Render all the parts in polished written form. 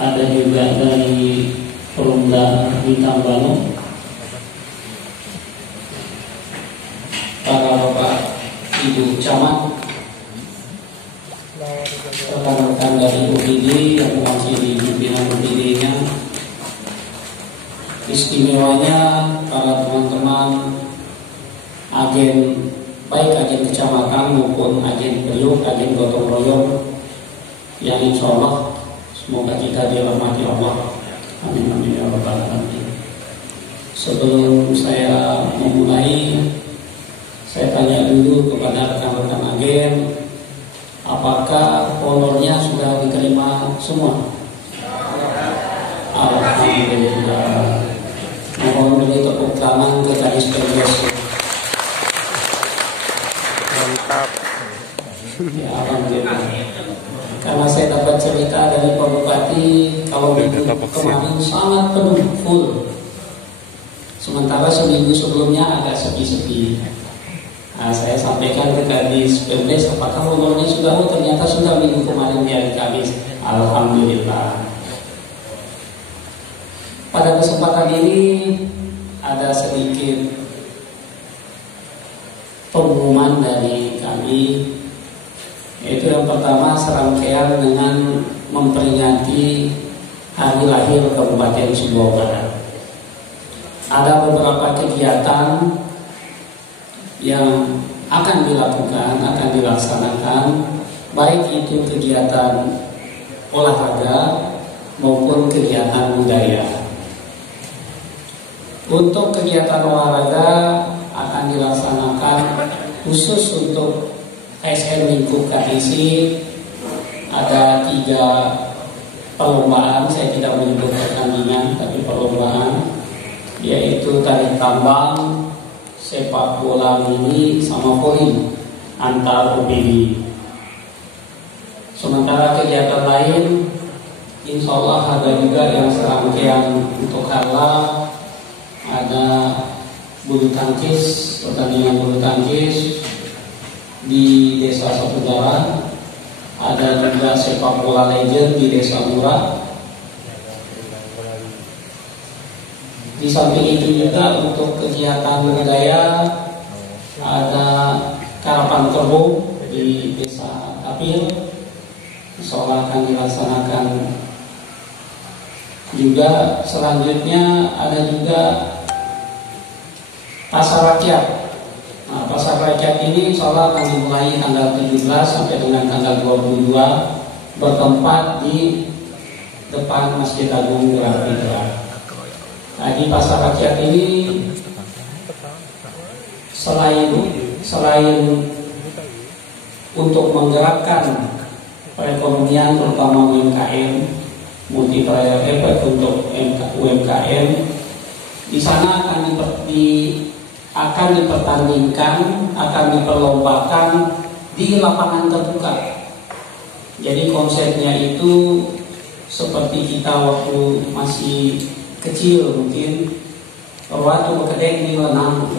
ada juga dari Perumda Bintang Banu, para bapak ibu camat, rekan-rekan dari UPD yang masih di pimpinan UPD-nya, istimewanya para teman-teman agen, baik agen kecamatan maupun agen periuk, agen gotong royong, yang insya Allah semoga kita dirahmati Allah. Amin amin ya rabbal alamin. Sebelum saya memulai, saya tanya dulu kepada rekan-rekan agen, apakah honornya sudah diterima semua? Alhamdulillah. Mohon beri tepuk tangan ke Kadis Pendes. Mantap. Ya, alhamdulillah. Karena saya dapat cerita dari Pak Bupati kalau minggu kemarin sangat penuh, full. Sementara seminggu sebelumnya agak sepi-sepi. Nah, saya sampaikan ke Kadis Pendes, apakah honornya sudah? Oh, ternyata sudah minggu kemarin di hari Kamis. Alhamdulillah. Pada kesempatan ini ada sedikit pengumuman dari kami, yaitu yang pertama serangkaian dengan memperingati hari lahir Kabupaten Sumbawa Barat. Ada beberapa kegiatan yang akan dilakukan, akan dilaksanakan, baik itu kegiatan olahraga maupun kegiatan budaya. Untuk kegiatan olahraga akan dilaksanakan khusus untuk ASN lingkup KTC, ada 3 perlombaan, saya tidak menyebut pertandingan tapi perlombaan, yaitu tarik tambang, sepak bola mini, sama voli antar OPD. Sementara kegiatan lain insya Allah ada juga yang serangkaian untuk hala, ada bulu tangkis, pertandingan bulu tangkis di Desa Sapudara, ada juga sepak bola legend di Desa Murah. Di samping itu juga untuk kegiatan budaya ada karapan kerbau di Desa Tapir, insya akan dilaksanakan juga. Selanjutnya ada juga pasar rakyat. Nah, pasar rakyat ini insya Allah akan dimulai tanggal 17 sampai dengan tanggal 22, bertempat di depan Masjid Agung Gerah Hijrah. Nah, di pasar rakyat ini selain untuk menggerakkan perekonomian terutama UMKM, multiplier effect untuk UMKM, di sana akan dipertandingkan, akan diperlombakan di lapangan terbuka. Jadi konsepnya itu seperti kita waktu masih kecil mungkin, waktu bekedek di lenang.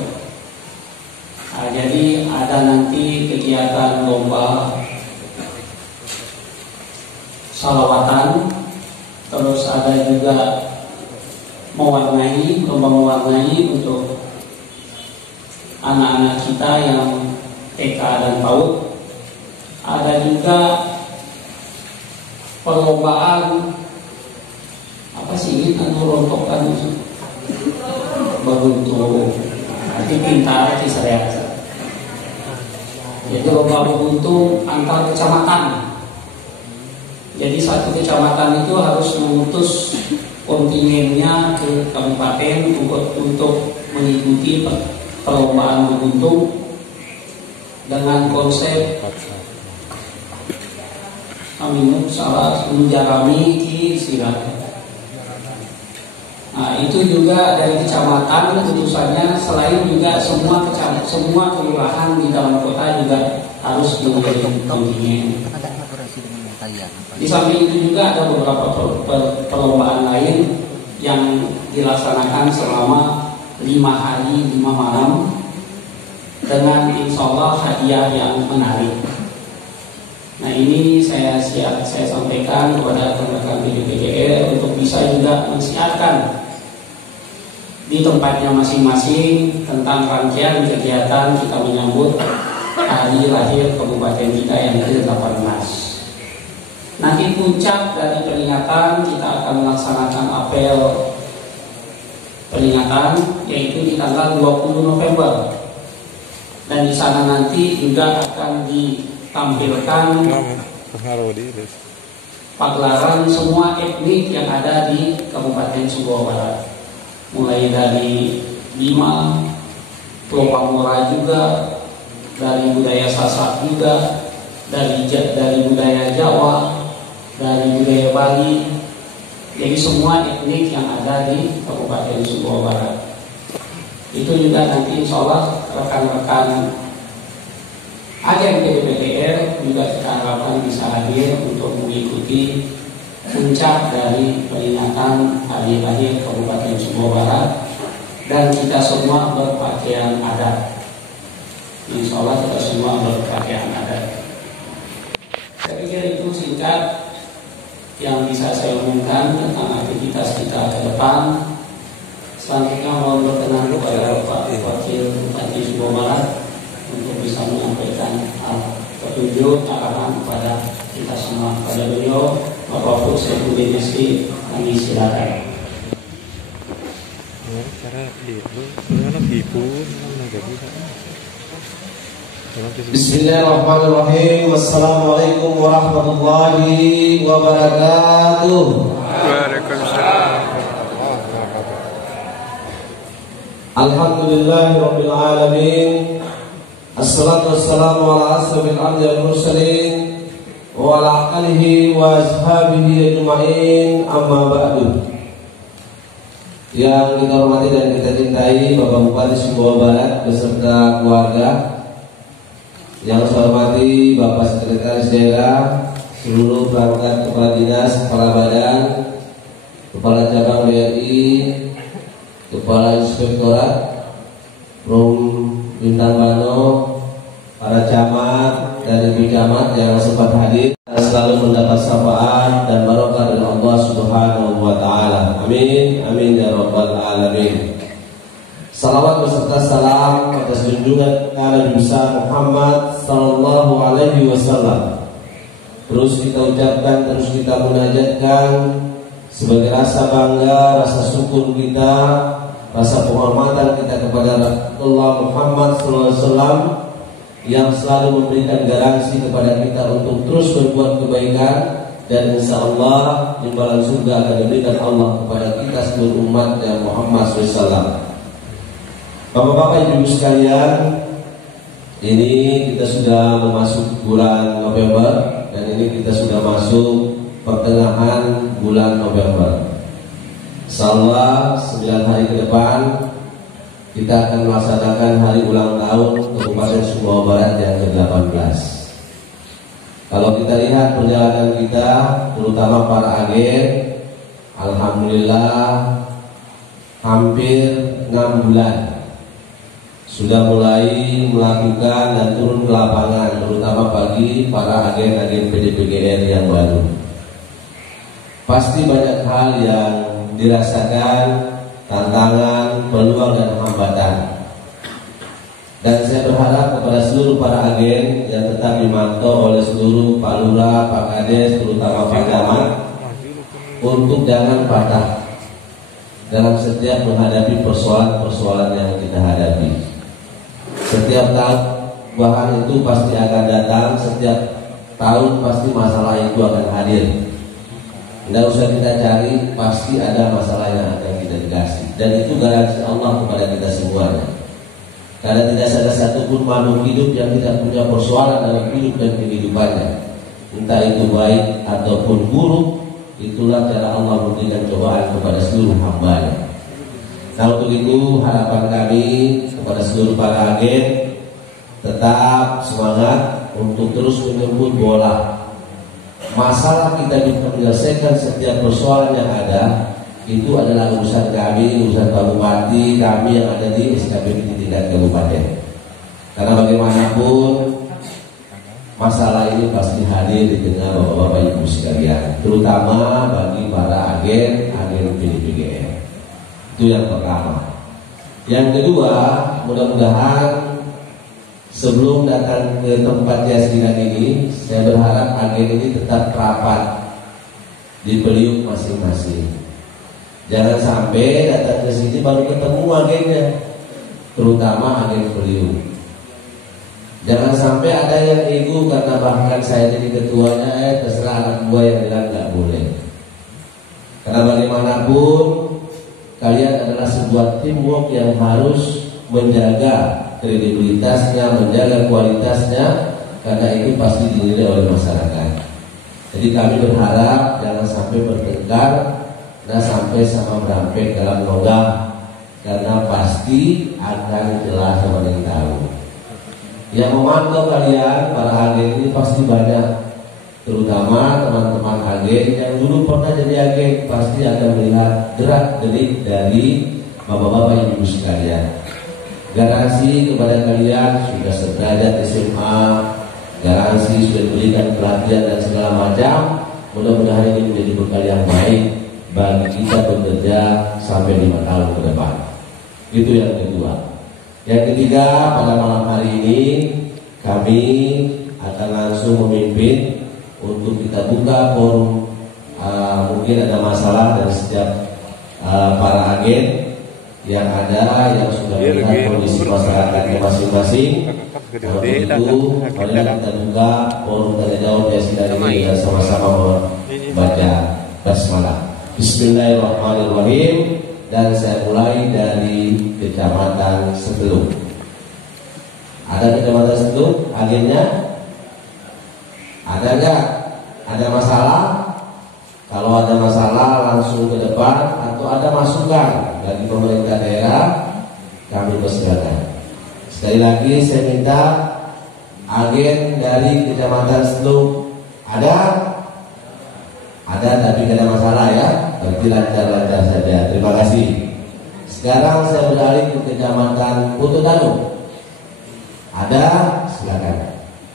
Nah, jadi ada nanti kegiatan lomba salawatan, terus ada juga lomba mewarnai untuk anak-anak kita yang TK dan PAUD. Ada juga perlombaan apa sih ini, rontokan beruntung, nanti pintar kisah. Jadi lomba beruntung antar kecamatan. Jadi satu kecamatan itu harus mengutus kontingennya ke kabupaten untuk mengikuti perlombaan beruntung dengan konsep kami salah menjarami silakan. Nah, itu juga dari kecamatan keputusannya, selain juga semua kelurahan di dalam kota juga harus mengirim kontingen. Di samping itu juga ada beberapa perlombaan lain yang dilaksanakan selama 5 hari 5 malam dengan insya Allah hadiah yang menarik. Nah, ini saya sampaikan kepada rekan-rekan BPJS bisa juga mensiarkan di tempatnya masing-masing tentang rangkaian kegiatan kita menyambut hari lahir kabupaten kita yang ke-18. Nanti puncak dari peringatan kita akan melaksanakan apel peringatan yaitu di tanggal 20 November. Dan di sana nanti juga akan ditampilkan pagelaran semua etnik yang ada di Kabupaten Sumbawa Barat. Mulai dari Bima, Pulau Pamora juga, dari budaya Sasak juga, dari budaya Jawa, dari budaya Bali. Jadi semua etnik yang ada di Kabupaten Sumbawa Barat. Itu juga nanti insya Allah rekan-rekan agen PDPDR juga kita harapkan bisa hadir untuk mengikuti puncak dari peringatan hari lahir Kabupaten Sumbawa Barat, dan kita semua berpakaian adat. Insya Allah kita semua berpakaian adat. Saya pikir itu singkat yang bisa saya umumkan tentang aktivitas kita ke depan. Selanjutnya mohon berkenan kepada Pak Wakil Bupati Sumbawa Barat untuk bisa menyampaikan petunjuk arahan kepada kita semua. Pada beliau Bapak Saifuddin Mesri, kami silakan. Bismillahirrahmanirrahim. Wassalamualaikum warahmatullahi wabarakatuh. Waalaikumsalam. Alhamdulillahirabbil alamin. Assalatu wassalamu ala asrofil anbiya'i wal mursalin wa ala alihi wa ashabihi ajma'in, amma ba'du. Yang kita hormati dan kita cintai Bapak Bupati Sumbawa Barat beserta keluarga, yang saya hormati Bapak Sekretaris Daerah, seluruh perangkat kepala dinas, kepala badan, kepala cabang BRI, kepala inspektorat, Bintang Bano, para camat dan ibu camat yang sempat hadir dan selalu mendapat syafaat dan barokah dari Allah Subhanahu wa taala. Amin amin ya rabbal alamin. Salawat beserta salam atas junjungan Nabi besar Muhammad sallallahu alaihi wasallam terus kita ucapkan, terus kita munajatkan sebagai rasa bangga, rasa syukur kita, rasa penghormatan kita kepada Rasulullah Muhammad SAW yang selalu memberikan garansi kepada kita untuk terus berbuat kebaikan, dan insya Allah imbalan surga akan diberikan Allah kepada kita seluruh umat yang Muhammad SAW. Bapak-bapak, ibu sekalian, ini kita sudah memasuki bulan November dan ini kita sudah masuk pertengahan bulan November. Insyaallah 9 hari ke depan kita akan melaksanakan hari ulang tahun Kabupaten Sumbawa Barat yang ke-18. Kalau kita lihat perjalanan kita, terutama para agen, alhamdulillah hampir 6 bulan sudah mulai melakukan dan turun ke lapangan, terutama bagi para agen-agen PDPGR yang baru. Pasti banyak hal yang dirasakan, tantangan, peluang dan hambatan. Dan saya berharap kepada seluruh para agen yang tetap dimantau oleh seluruh Pak Lurah, Pak Kades, terutama Pak Camat, untuk jangan patah dalam setiap menghadapi persoalan-persoalan yang kita hadapi. Setiap tahun bahan itu pasti akan datang, setiap tahun pasti masalah itu akan hadir. Tidak usah kita cari, pasti ada masalah yang akan kita dikasih. Dan itu garansi Allah kepada kita semuanya. Karena tidak ada satupun makhluk hidup yang tidak punya persoalan dalam hidup dan kehidupannya. Entah itu baik ataupun buruk, itulah cara Allah memberikan cobaan kepada seluruh hamba-Nya. Kalau begitu, harapan kami kepada seluruh para agen tetap semangat untuk terus menyebut bola. Masalah kita bisa menyelesaikan setiap persoalan yang ada, itu adalah urusan kami, urusan Pak Bupati, kami yang ada di SKPD di tingkat kabupaten. Karena bagaimanapun masalah ini pasti hadir di tengah bapak-bapak ibu sekalian, terutama bagi para agen Itu yang pertama. Yang kedua, mudah-mudahan sebelum datang ke tempat yasinan ini, saya berharap agen ini tetap rapat di beliau masing-masing. Jangan sampai datang ke sini baru ketemu agennya, terutama agen beliau. Jangan sampai ada yang ego karena bahkan saya jadi ketuanya, terserah anak buah yang bilang nggak boleh. Karena bagaimanapun kalian adalah sebuah teamwork yang harus menjaga kredibilitasnya, menjaga kualitasnya, karena itu pasti dinilai oleh masyarakat. Jadi kami berharap jangan sampai bertengkar dan sampai sama berampek dalam logam, karena pasti akan jelas sama yang tahu. Yang memantau kalian para agen ini pasti banyak, terutama teman-teman agen yang dulu pernah jadi agen pasti akan melihat gerak-gerik dari bapak-bapak ibu sekalian. Garansi kepada kalian sudah sederajat SMA, garansi sudah diberikan pelatihan dan segala macam. Mudah-mudahan ini menjadi bekal yang baik bagi kita bekerja sampai 5 tahun ke depan. Itu yang kedua. Yang ketiga, pada malam hari ini kami akan langsung memimpin untuk kita buka forum. Mungkin ada masalah dari setiap para agen yang ada, yang sudah melihat kondisi masyarakatnya masing-masing. Untuk itu, mari kita buka forum tanya jawab yasinan ini dan sama-sama membaca basmalah. Bismillahirrahmanirrahim. Dan saya mulai dari Kecamatan Seteluk. Ada Kecamatan Seteluk agennya? Ada nggak? Ada masalah? Kalau ada masalah langsung ke depan, atau ada masukan dari pemerintah daerah, kami persilakan. Sekali lagi saya minta agen dari Kecamatan Seteluk ada? Ada, tapi tidak ada masalah ya. Berarti lancar-lancar saja. Terima kasih. Sekarang saya beralih ke Kecamatan Putu Tanu. Ada? Silakan.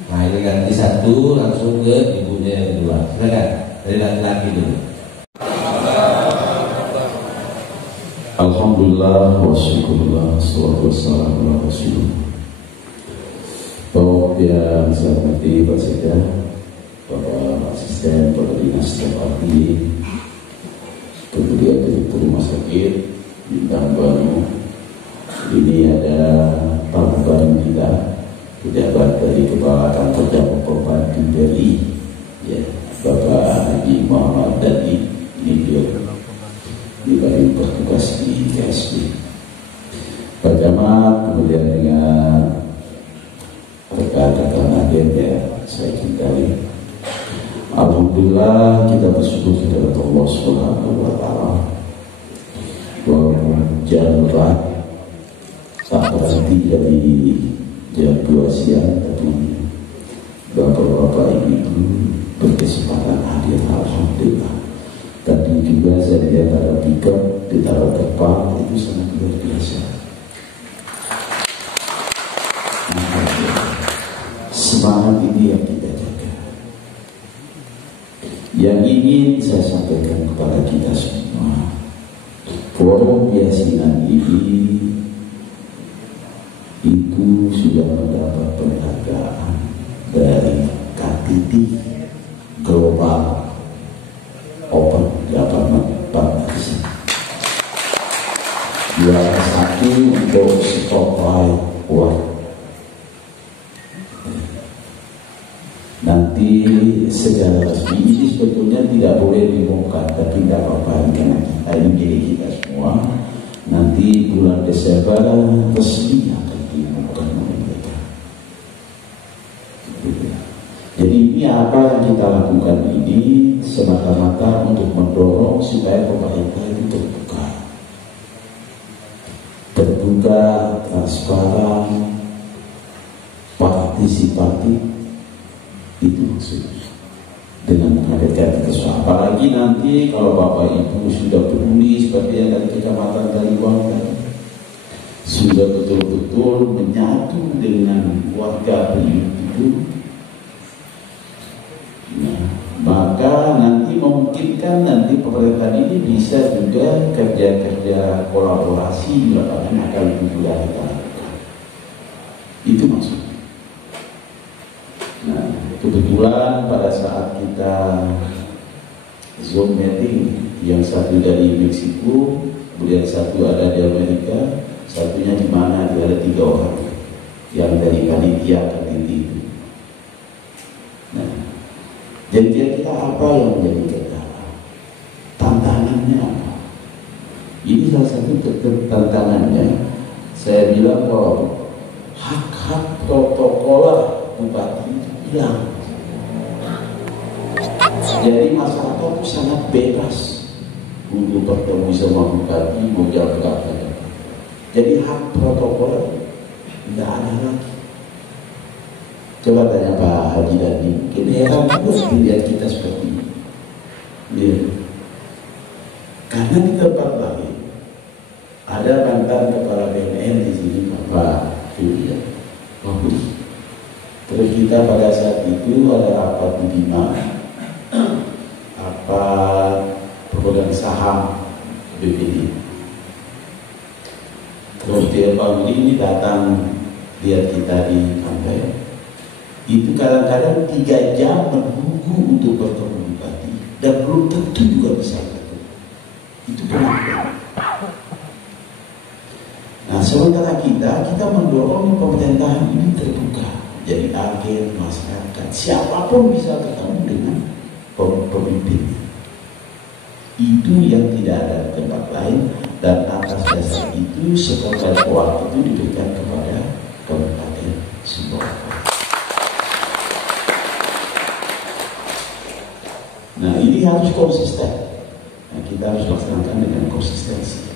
Nah, ini ganti satu langsung ke ibunya yang kedua. Silakan. Dari laki-laki dulu. Alhamdulillah wa syukurullah sallallahu wassalamu ala rasulullah. Bapak yang saya hormati Pak Sekda, Bapak Asisten, Bapak Dinas Terpati, kemudian Direktur Rumah Sakit Bintang Baru. Ini ada tamu baru kita, pejabat dari Kepala Kantor Cabang Provinsi BRI, ya, Bapak Haji Muhammad Dadi. Ini dia diberi bertugas di KSB. Pak Camat, kemudian dengan rekan-rekan agen ya, saya cintai. Alhamdulillah kita bersyukur kepada Allah Subhanahu wa Ta'ala. Walaupun jam berat tak berhenti dari jam 2 siang, tapi bapak-bapak ibu berkesempatan hadir. Alhamdulillah. Tadi juga saya lihat ada pickup ditaruh depan, itu sangat luar biasa. Semangat ini yang kita jaga. Yang ingin saya sampaikan kepada kita semua, forum yasinan ini itu sudah mendapat penghargaan dari KTT Global Open Government Partnership. Juara 1 untuk Spotlight Award. Nanti secara resmi ini sebetulnya tidak boleh diumumkan, tapi tidak apa-apa karena kita ini milik kita semua. Nanti bulan Desember resmi akan diumumkan oleh mereka. Jadi ini apa yang kita lakukan ini semata-mata untuk mendorong supaya pemerintah itu terbuka, transparan, partisipatif. Itu maksudnya dengan menghadirkan kesukaan. Apalagi nanti kalau Bapak Ibu sudah peduli seperti yang dari Kecamatan Taliwang sudah betul-betul menyatu dengan warga Belitung itu, nah, maka nanti memungkinkan nanti pemerintahan ini bisa juga kerja-kerja kolaborasi di lapangan akan lebih mudah kita lakukan. Itu maksudnya. Nah, kebetulan pada saat kita Zoom meeting, yang satu dari Meksiko, kemudian satu ada di Amerika, satunya di mana ada 3 orang yang dari panitia KTT itu. Nah, jadi kira-kira apa yang menjadi kendala? Tantangannya apa? Ini salah satu tantangannya. Saya bilang kalau hak-hak protokol bupati itu hilang. Jadi masyarakat itu sangat bebas untuk bertemu sama bupati, mau jalan berapa. Jadi hak protokol tidak ada lagi. Coba tanya Pak Haji Dandi, mungkin heran juga dilihat kita seperti ini. Ya. Karena di tempat lain ada mantan kepala BNN di sini, Bapak Julia. Terus kita pada saat itu ada rapat di Bima, pemegang saham BPD. Terus dia Pak ini datang lihat kita di pantai. Itu kadang-kadang 3 jam menunggu untuk bertemu bupati dan belum tentu juga bisa bertemu. Itu benar. Nah, sementara kita mendorong pemerintahan ini terbuka, jadi agen masyarakat, siapapun bisa ketemu dengan pemimpin. Itu yang tidak ada di tempat lain, dan atas dasar itu sekretaris waktu itu diberikan kepada Kabupaten Sumbawa. Nah, ini harus konsisten. Nah, kita harus laksanakan dengan konsistensi.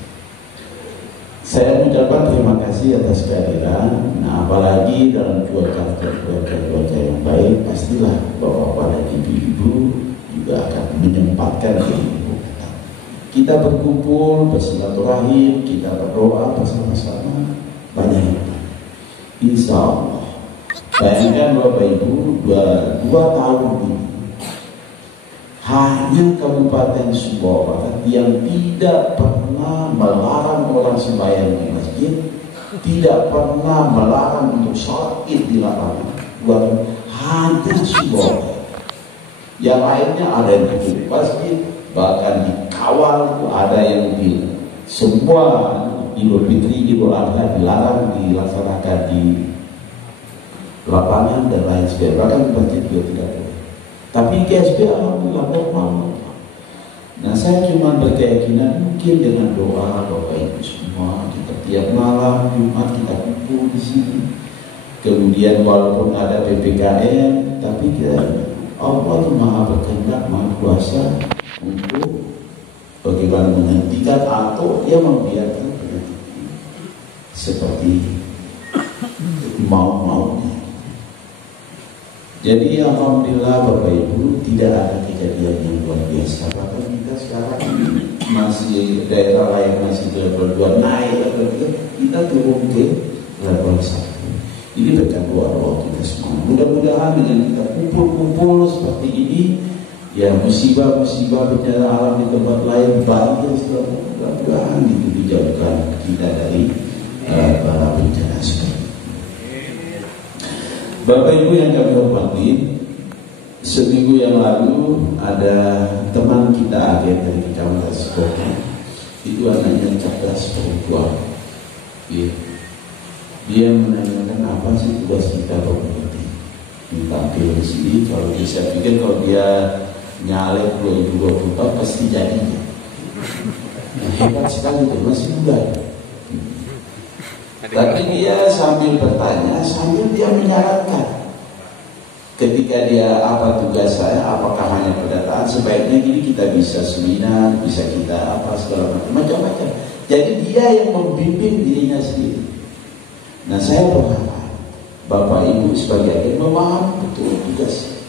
Saya mengucapkan terima kasih atas kehadiran. Nah, apalagi dalam cuaca yang baik, pastilah Bapak-bapak dan Ibu-ibu juga akan menyempatkan diri. Kita berkumpul, bersilaturahim, kita berdoa bersama-sama, banyak. Insya Allah. Bayangkan Bapak Ibu, 2 tahun ini hanya Kabupaten Sumbawa Barat yang tidak pernah melarang orang sembahyang di masjid, tidak pernah melarang untuk sholat id di lapangan. Hanya Sumbawa Barat. Yang lainnya ada yang tutup masjid, bahkan dikawal, ada yang di semua Idul Fitri, Idul Adha dilarang dilaksanakan di lapangan dan lain sebagainya. Bahkan di masjid juga tidak boleh. Tapi KSP alhamdulillah normal. Nah, saya cuma berkeyakinan mungkin dengan doa Bapak Ibu semua, kita tiap malam Jumat kita kumpul di sini. Kemudian walaupun ada PPKM, tapi kita Allah itu Maha berkehendak, Maha kuasa untuk bagaimana menghentikan atau dia membiarkan seperti mau-maunya. Jadi alhamdulillah Bapak Ibu tidak ada kejadian yang luar biasa. Bahkan kita sekarang masih daerah lain masih level 2 naik level 3, kita turun ke level 1. Ini berkat doa kita semua. Mudah-mudahan dengan kita kumpul-kumpul seperti ini, ya musibah-musibah bencana alam di tempat lain banyak, mudah-mudahan itu dijauhkan kita dari para bencana seperti ini. Bapak Ibu yang kami hormati, seminggu yang lalu ada teman kita agen dari Kecamatan Sikoki. Itu anaknya cerdas perempuan. Dia menanyakan apa sih tugas kita berpolitik. Tampil di sini, kalau bisa pikir kalau dia nyalek 2024 pasti jadinya. Nah, hebat sekali itu, masih muda. Tapi dia sambil bertanya, sambil dia menyarankan. Ketika dia apa tugas saya, apakah hanya pendataan, sebaiknya gini kita bisa seminar, bisa kita apa segala macam-macam. Jadi dia yang membimbing dirinya sendiri. Nah, saya berharap Bapak Ibu sebagai agen memahami betul tugas.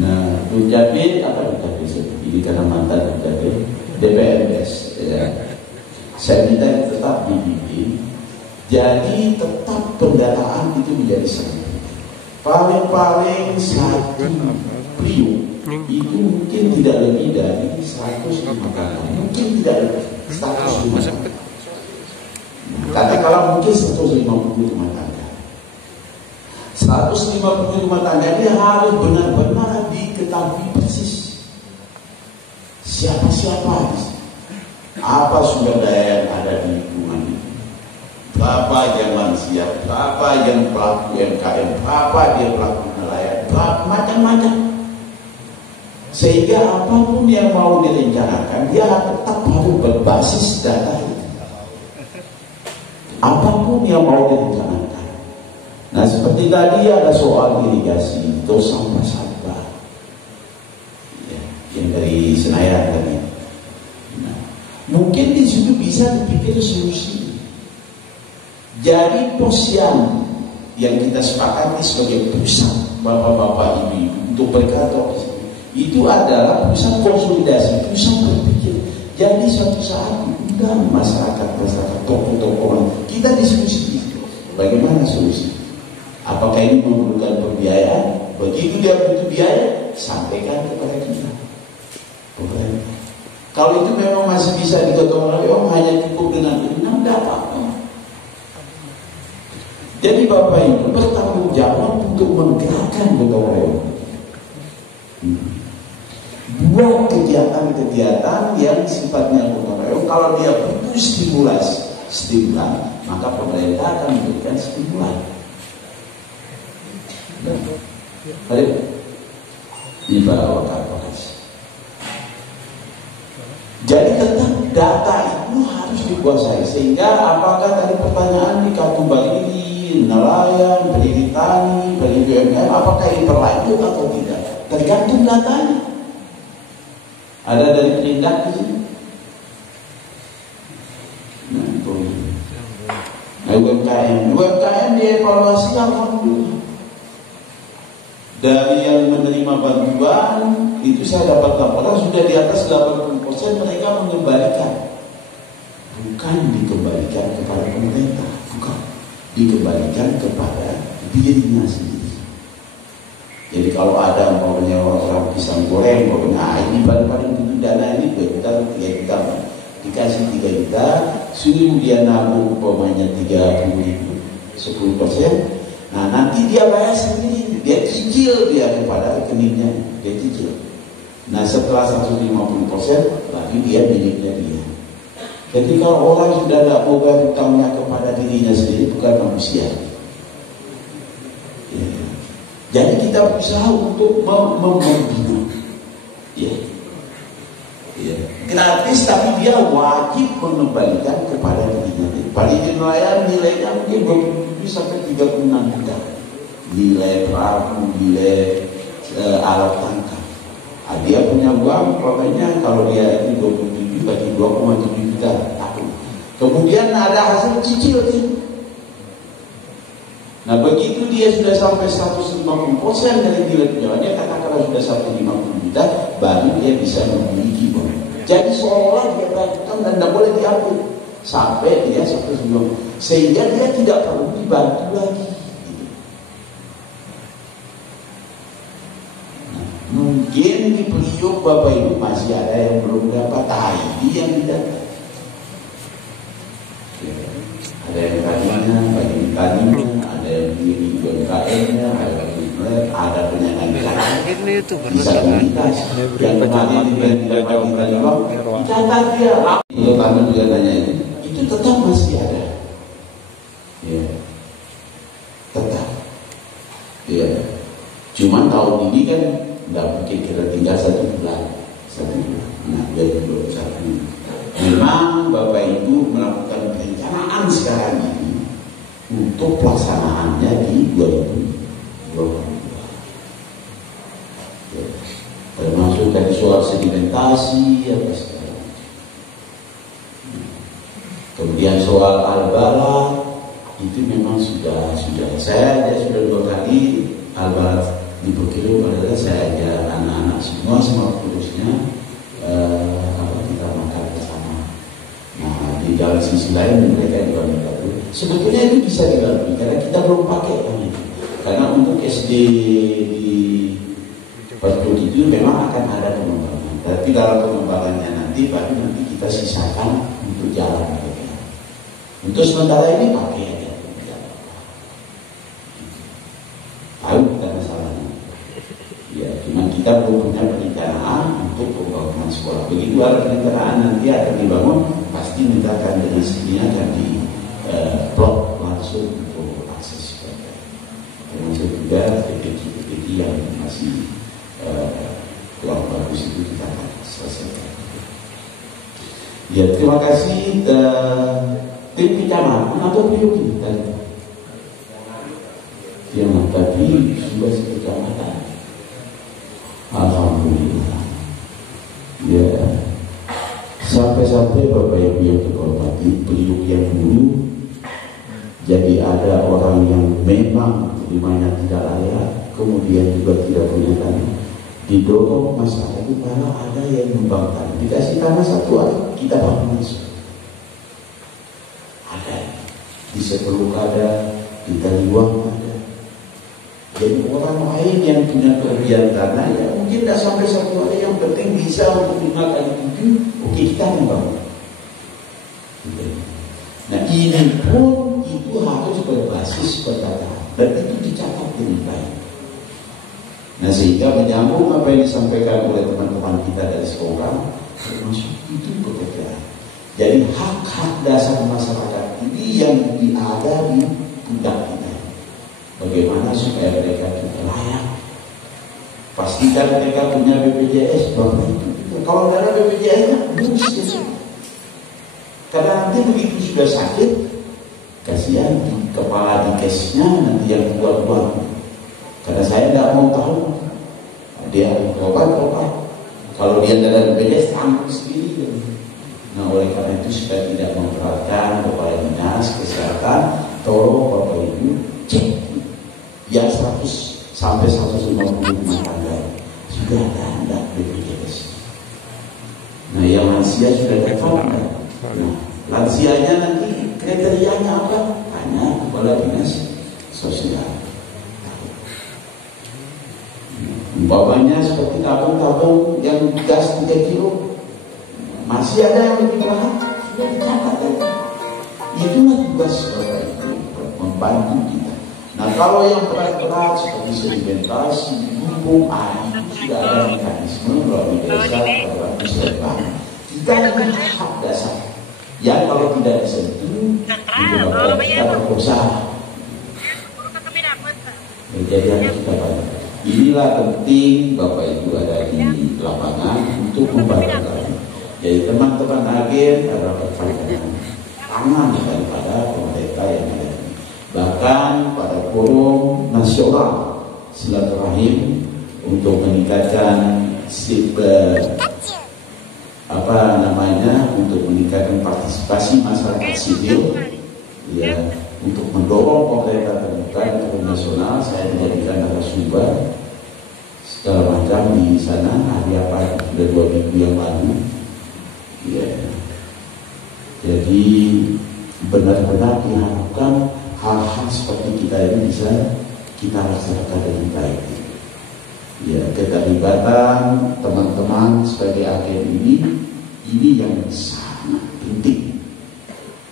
Nah, Dukcapil apa Dukcapil ini karena mantan Dukcapil DPRS. Ya. Saya minta tetap dibimbing. Jadi tetap pendanaan itu menjadi satu. Paling-paling 1 triliun itu mungkin tidak lebih dari 105 kakak, mungkin tidak lebih 105. Katakanlah mungkin 150 rumah tangga. 150 rumah tangga ini harus benar-benar diketahui persis siapa-siapa, apa sumber daya yang ada di lingkungan itu, berapa yang lansia, berapa yang pelaku UMKM, berapa dia pelaku nelayan, berapa macam-macam. Sehingga apapun yang mau direncanakan, dia tetap harus berbasis data itu. Apapun yang mau direncanakan. Nah, seperti tadi ada soal irigasi, itu sampah-sampah ya, yang dari Senayan tadi. Nah, mungkin di situ bisa dipikir solusi. Jadi posyandu yang kita sepakati sebagai pusat bapak-bapak ibu untuk berkantor itu adalah pusat konsolidasi, pusat berpikir. Jadi suatu saat undang masyarakat, tokoh-tokoh kita diskusi itu. Bagaimana solusi? Apakah ini memerlukan pembiayaan? Begitu dia butuh biaya, sampaikan kepada kita. Kalau itu memang masih bisa digotong royong, hanya cukup dengan enam dapat. Jadi Bapak Ibu bertanggung jawab untuk menggerakkan gotong royong. Buat kegiatan-kegiatan yang sifatnya gotong royong. Kalau dia butuh stimulan, maka pemerintah akan memberikan stimulan. Baik, ini para wakil. Jadi tetap data itu harus dikuasai. Sehingga apakah tadi pertanyaan di kartu baliri, nelayan, pendiri tani, pendiri UMKM, apakah ini berlanjut atau tidak? Tergantung datanya. Ada dari penindak di sini. Nah, UMKM dievaluasi alhamdulillah. Dari yang menerima bantuan itu saya dapat laporan sudah di atas 80% mereka mengembalikan. Bukan dikembalikan kepada pemerintah, bukan. Dikembalikan kepada dirinya sendiri. Jadi kalau ada maunya orang pisang goreng, maunya ini paling butuh dana ini 2 juta, 3 juta, dikasih 3 juta, suruh dia nabung umpamanya 30.000, 10%. Nah nanti dia bayar sendiri, dia cicil dia kepada rekeningnya, dia cicil. Nah setelah 150%, lagi dia miliknya dia. Jadi kalau orang sudah tidak mau bayar hutangnya kepada dirinya sendiri, bukan manusia. Ya. Jadi kita berusaha untuk membina, ya, gratis, tapi dia wajib mengembalikan kepada dirinya. Paling nelayan nilainya mungkin 27 sampai 36 juta, nilai perahu, nilai alat tangkap. Dia punya uang, pokoknya kalau dia itu 27 bagi 2,7 juta tahun. Kemudian ada hasil cicil nih. Nah begitu dia sudah sampai 150% dari nilai penjualannya, katakanlah sudah sampai 50 juta, baru dia bisa memiliki uang. Jadi seolah dia bayarkan dan tidak boleh diambil sampai dia 150%, sehingga dia tidak perlu dibantu lagi. Nah, mungkin di Priok Bapak Ibu masih ada yang belum dapat ini yang didapat. Ada yang tadinya, bagi tadinya, ada yang di UMKM-nya, ada penyandang bisa komunitas yang kemarin tidak dapat uang, dicatat dia. Untuk kami juga tanya itu tetap masih ada, ya, tetap, ya. Cuman tahun ini kan tidak mungkin kita tinggal 1 bulan, nah 2021. Memang Bapak Ibu melakukan perencanaan sekarang ini untuk pelaksanaannya di 2022. Ya, termasuk dari soal sedimentasi apa sekarang. Kemudian soal al-balat itu memang sudah saya sudah 2 kali al-balat di Bukilo, padahal saya ajak anak-anak semua kurusnya kita makan bersama. Nah di dalam sisi lain mereka juga minta dulu. Sebetulnya itu bisa dilalui karena kita belum pakai kan itu. Karena untuk SD di Waktu itu memang akan ada pengembangan. Tapi dalam pengembangannya nanti baru nanti kita sisakan untuk jalan mereka. Untuk sementara ini pakai aja. Tahu kita masalahnya. Ya, cuma kita belum punya perencanaan untuk pembangunan sekolah. Begitu ada perencanaan nanti akan dibangun, pasti kita akan dengan sendirinya akan di blok langsung untuk akses mereka. Termasuk juga PPT yang masih kurang bagus itu kita akan selesaikan. Ya, terima kasih tim kecamatan atau PUD tadi. Yang tadi sudah sekecamatan. Alhamdulillah. Ya, sampai-sampai Bapak Ibu yang terhormati, penduduk yang dulu jadi ada orang yang memang terimanya tidak layak, kemudian juga tidak punya tanah, didorong masyarakat itu karena ada yang membangkang, dikasih tanah satu hari kita bangun masuk. Ada di Sepeluk ada, di Taliwang ada. Jadi orang lain yang punya kelebihan tanah ya mungkin tidak sampai satu hari, yang penting bisa untuk 5 kali 7, oke kita membangun. Nah ini pun itu harus berbasis perkataan dan itu dicatat dengan baik. Nah sehingga menyambung apa yang disampaikan oleh teman-teman kita dari sekolah, termasuk itu pekerjaan. Jadi hak-hak dasar masyarakat ini yang ada di pundak kita. Bagaimana supaya mereka itu layak? Pastikan mereka punya BPJS. Bapak itu kalau ada BPJS boost. Karena nanti begitu sudah sakit, kasihan di kepala dikesnya nanti yang buat-buat. Karena saya tidak mau tahu dia obat. Kalau dia ada BPJS tanggung sendiri. Nah oleh karena itu supaya tidak memberatkan kepala dinas kesehatan, tolong Bapak Ibu cek. Ya 100 sampai 150 rumah tangga sudah ada BPJS. Nah yang lansia sudah dapat. Nah lansianya nanti kriterianya apa? Tanya kepada dinas sosial. Umpamanya seperti tabung-tabung yang gas 3 kilo, masih ada yang lebih mahal, sudah dicatat tadi. Itulah tugas Bapak Ibu membantu kita. Nah kalau yang berat-berat seperti sedimentasi, lumpur, air sudah ada mekanisme melalui desa, melalui selebang. Kita punya hak dasar yang kalau tidak disentuh, menyebabkan kita berdosa. Jadi harus kita bantu. Inilah penting Bapak Ibu ada di lapangan untuk membantu kami. Jadi teman-teman agen adalah perpanjangan tangan daripada pemerintah yang ada. Bahkan pada forum nasional silaturahim untuk meningkatkan untuk meningkatkan partisipasi masyarakat sipil, ya, untuk mendorong pemerintah terbuka di forum nasional. Saya menjadikan narasumber segala macam di sana. Hari apa sudah 2 minggu yang lalu, ya. Jadi benar-benar diharapkan hal-hal seperti kita ini bisa kita laksanakan dengan baik. Ya, keterlibatan teman-teman sebagai agen ini yang sangat penting.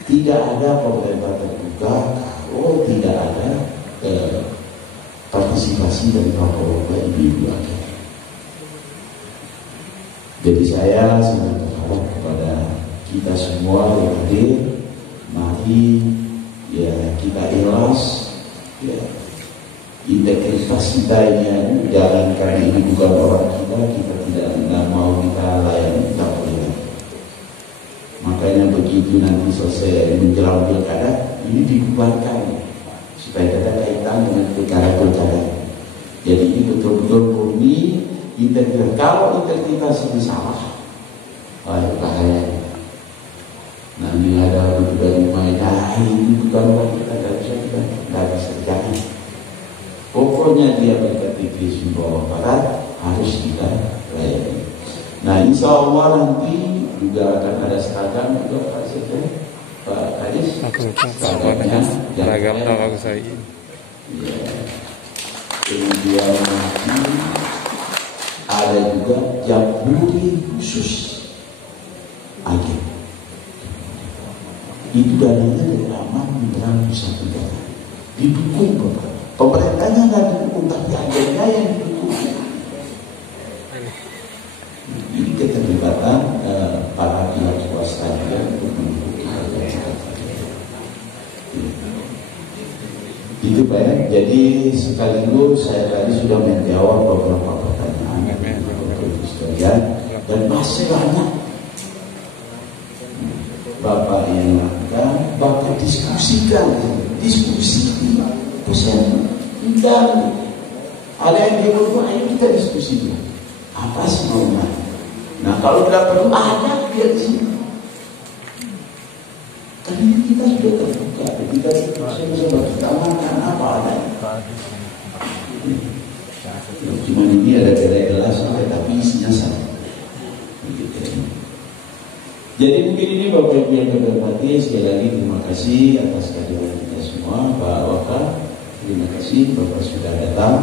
Tidak ada pemerintah terbuka kalau tidak ada partisipasi dari bapak-bapak ibu-ibu agen. Jadi saya sangat berharap kepada kita semua yang hadir, mari ya kita ikhlas, ya integritas kita ini jalan, karena ini bukan orang kita tidak mau kita layani, kita boleh. Makanya begitu nanti selesai menjelang pilkada ini dibubarkan supaya kita kaitan dengan pilkada. Jadi ini betul-betul murni integritas. Kalau integritas ini salah, bahaya. Nanti ada dari mainan ini bukan orang kita, tidak bisa jadi. Pokoknya dia berktp Sumbawa Barat harus kita layani. Nah insya Allah nanti juga akan ada seragam juga Pak Sekjen, Pak Kadis. Seragamnya seragam bagus saya. Kemudian nanti ada juga jambore khusus agen. Itu dananya dari aman mineral Nusa Tenggara, didukung Bapak. Pemerintahnya nggak didukung, tapi agennya yang didukung. Ini keterlibatan para pihak swasta untuk mendukung itu Pak ya. Jadi sekaligus saya tadi sudah menjawab beberapa pertanyaan dan masih banyak Bapak yang akan Bapak diskusikan, diskusi pesan dan ada yang dia berbuat, ayo kita diskusi dulu. Apa sih maunya? Nah kalau tidak perlu ada dia di sini. Tadi kita sudah terbuka, kita sudah bertamankan apa ada. Cuma ini ada gelas tapi isinya sama. Jadi mungkin ini Bapak Ibu yang terhormati, sekali lagi terima kasih atas kehadiran kita semua. Pak Wakil, terima kasih Bapak sudah datang.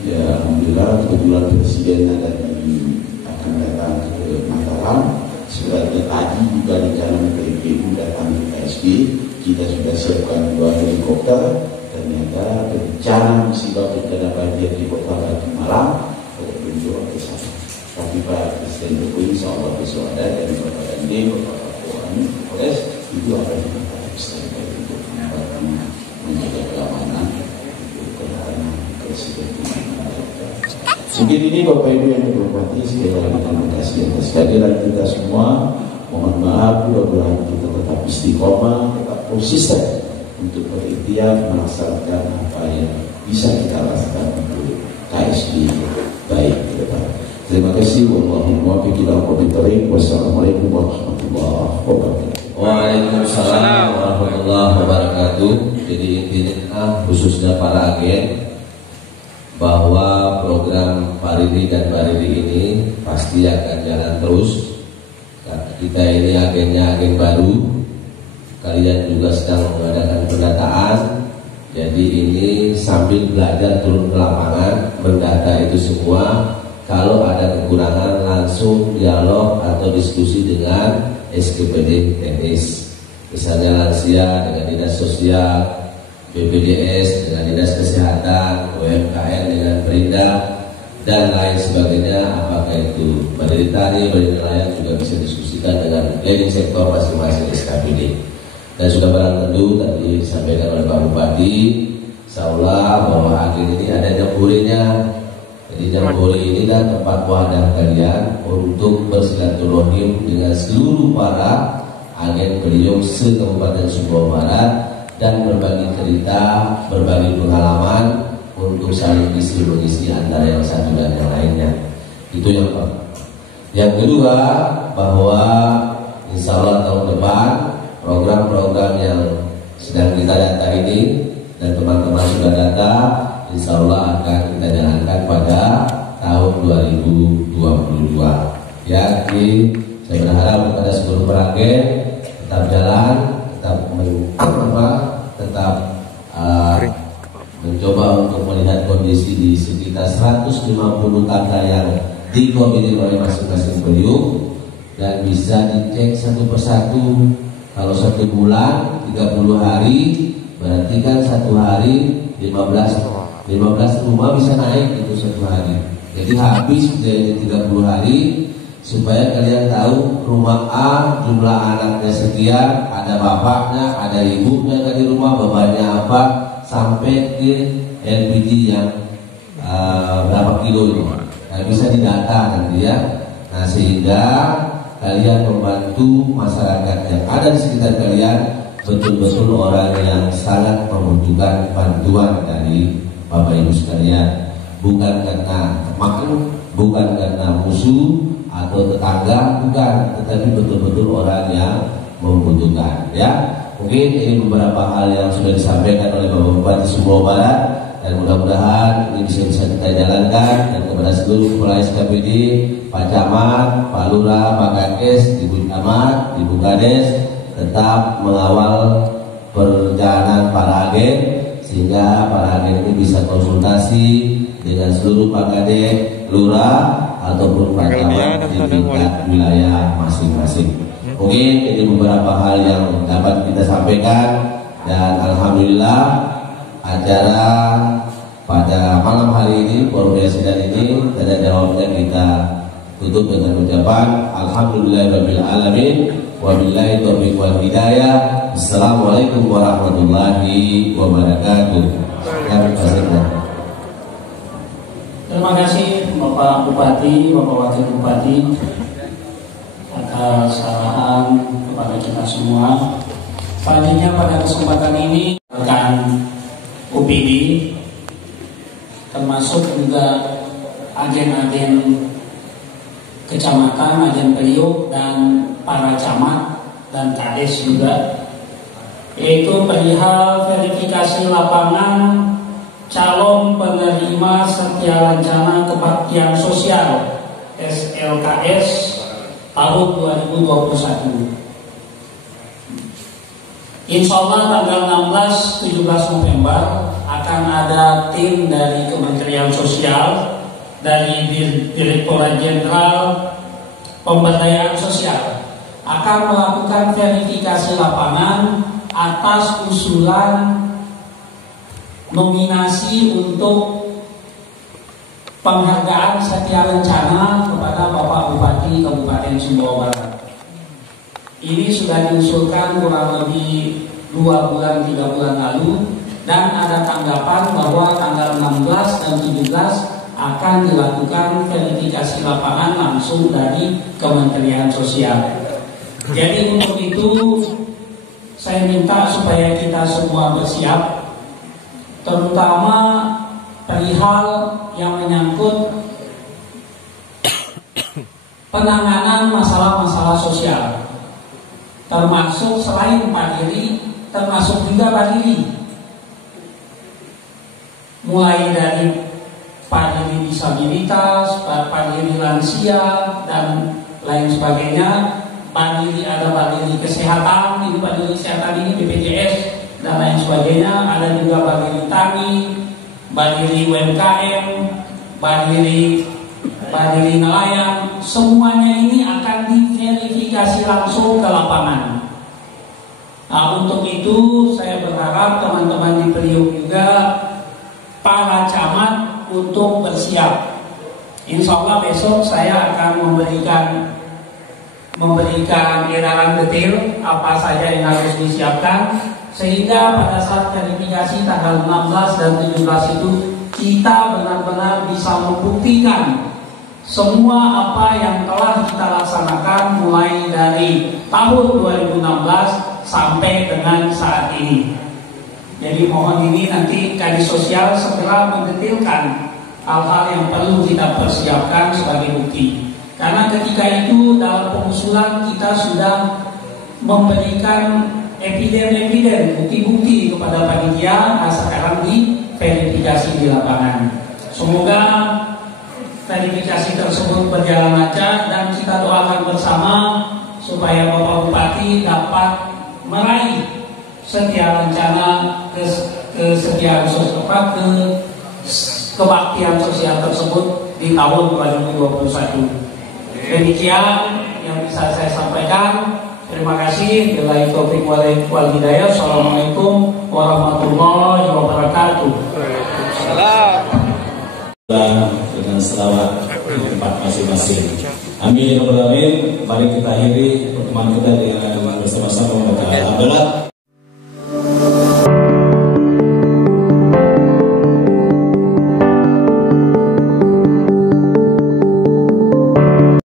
Ya alhamdulillah kebetulan Presiden akan datang ke Mataram. Sebenarnya tadi juga rencana PPU datang ke KSB. Kita sudah siapkan 2 helikopter. Ternyata rencana musibah bencana banjir di Kota Batu Malang berkunjung ke sana. Tapi Pak Presiden Jokowi insya Allah besok ada dan Bapak Dandi, Bapak Kapolri, Polres itu akan kita eksternal untuk menjaga keamanan untuk pertahanan Presiden. Mungkin ini Bapak Ibu yang terhormati, sekali lagi terima kasih atas kehadiran kita semua. Mohon maaf mudah-mudahan kita tetap istiqomah, tetap konsisten untuk berikhtiar melaksanakan apa yang bisa kita lakukan untuk KSB baik ke depan. Terima kasih. Wassalamualaikum warahmatullahi wabarakatuh. Waalaikumsalam warahmatullahi wabarakatuh. Jadi intinya khususnya para agen bahwa program Pak Ridi dan Mbak Ridi ini pasti akan jalan terus. Kita ini agennya agen baru. Kalian juga sedang mengadakan pendataan. Jadi ini sambil belajar turun ke lapangan, mendata itu semua. Kalau ada kekurangan langsung dialog atau diskusi dengan SKPD teknis. Misalnya lansia dengan dinas sosial, BPJS dengan dinas kesehatan, UMKM dengan Perindah dan lain sebagainya. Apakah itu Badan Tani, Badan Nelayan juga bisa diskusikan dengan leading sektor masing-masing SKPD. Dan sudah barang tentu tadi disampaikan oleh Pak Bupati, insyaallah bahwa agen ini ada jambore-nya. Jadi jambore ini adalah tempat wadah kalian untuk bersilaturahim dengan seluruh para agen Beliung se-Kabupaten Sumbawa Barat dan berbagi cerita, berbagi pengalaman untuk saling isi-mengisi antara yang satu dan yang lainnya. Itu yang pertama. Yang kedua, bahwa insya Allah tahun depan program-program yang sedang kita data ini dan teman-teman sudah data, insya Allah akan kita jalankan pada tahun 2022. Ya, jadi saya berharap kepada seluruh peragen tetap jalan, tetap mencoba untuk melihat kondisi di sekitar 150 tangga yang dikoordinir oleh masing-masing beliau dan bisa dicek satu persatu. Kalau 1 bulan 30 hari berarti kan 1 hari 15 rumah bisa naik itu 1 hari. Jadi habis dari 30 hari supaya kalian tahu rumah A jumlah anaknya sekian, ada bapaknya, ada ibunya dari rumah, bebannya apa sampai ke LPG yang berapa kilo itu. Nah, bisa didata nanti ya. Nah, sehingga kalian membantu masyarakat yang ada di sekitar kalian, betul-betul orang yang sangat membutuhkan bantuan dari Bapak Ibu sekalian, bukan karena makan, bukan karena musuh atau tetangga, bukan, tetapi betul-betul orang yang membutuhkan. Ya, mungkin ini beberapa hal yang sudah disampaikan oleh Bapak Bupati Sumbawa Barat dan mudah-mudahan ini bisa kita jalankan. Dan kepada seluruh kepala SKPD, Pak Camat, Pak Lurah, Pak Kades, Ibu Camat, Ibu Kades tetap mengawal perjalanan para agen sehingga para agen ini bisa konsultasi dengan seluruh Pak Kades, lurah ataupun Pak Camat di tingkat wilayah masing-masing. Mungkin ini beberapa hal yang dapat kita sampaikan, dan alhamdulillah acara pada malam hari ini, forum sidang ini, tanda jawabnya kita tutup dengan ucapan alhamdulillahirabbil alamin wa billahi taufiq wal hidayah. Assalamualaikum warahmatullahi wabarakatuh. Terima kasih Bapak Bupati, Bapak Wakil Bupati atas arahan kepada kita semua. Selanjutnya pada kesempatan ini rekan UPD termasuk juga agen-agen kecamatan, agen periuk dan para camat dan kades juga, yaitu perihal verifikasi lapangan calon penerima setia rencana kebaktian sosial SLKS tahun 2021. Insya Allah tanggal 16-17 November akan ada tim dari Kementerian Sosial, dari Direktorat Jenderal Pemberdayaan Sosial akan melakukan verifikasi lapangan atas usulan nominasi untuk penghargaan setia rencana kepada Bapak Bupati Kabupaten Sumbawa Barat. Ini sudah diusulkan kurang lebih 2 bulan 3 bulan lalu, dan ada tanggapan bahwa tanggal 16 dan 17 akan dilakukan verifikasi lapangan langsung dari Kementerian Sosial. Jadi untuk itu saya minta supaya kita semua bersiap, terutama perihal yang menyangkut penanganan masalah-masalah sosial, termasuk selain Pak Diri, termasuk juga Pak Diri, mulai dari Pak Diri disabilitas, Pak Diri lansia dan lain sebagainya. Pak Diri ada Pak Diri kesehatan, ini Pak Diri kesehatan ini BPJS dan lain sebagainya. Ada juga Pak Diri tani, Pak Diri UMKM, Pak Diri nelayan. Semuanya ini akan diverifikasi langsung ke lapangan. Nah, untuk itu saya berharap teman-teman di Priuk juga, para camat untuk bersiap. Insya Allah besok saya akan memberikan edaran detail apa saja yang harus disiapkan, sehingga pada saat verifikasi tanggal 16 dan 17 itu kita benar-benar bisa membuktikan semua apa yang telah kita laksanakan mulai dari tahun 2016 sampai dengan saat ini. Jadi mohon ini nanti Kadis Sosial segera mendetailkan hal-hal yang perlu kita persiapkan sebagai bukti. Karena ketika itu dalam pengusulan kita sudah memberikan eviden-eviden, bukti-bukti kepada panitia. Nah, sekarang diverifikasi di lapangan. Semoga verifikasi tersebut berjalan lancar dan kita doakan bersama supaya Bapak Bupati dapat meraih setia rencana kesetiaan sosial, kebaktian sosial tersebut di tahun 2021. Demikian yang bisa saya sampaikan. Terima kasih. Billahi taufiq wal hidayah. Assalamualaikum warahmatullahi wabarakatuh. Dengan selawat tempat masing-masing. Amin ya rabbal alamin. Mari kita akhiri pertemuan kita dengan bersama-sama membaca alhamdulillah.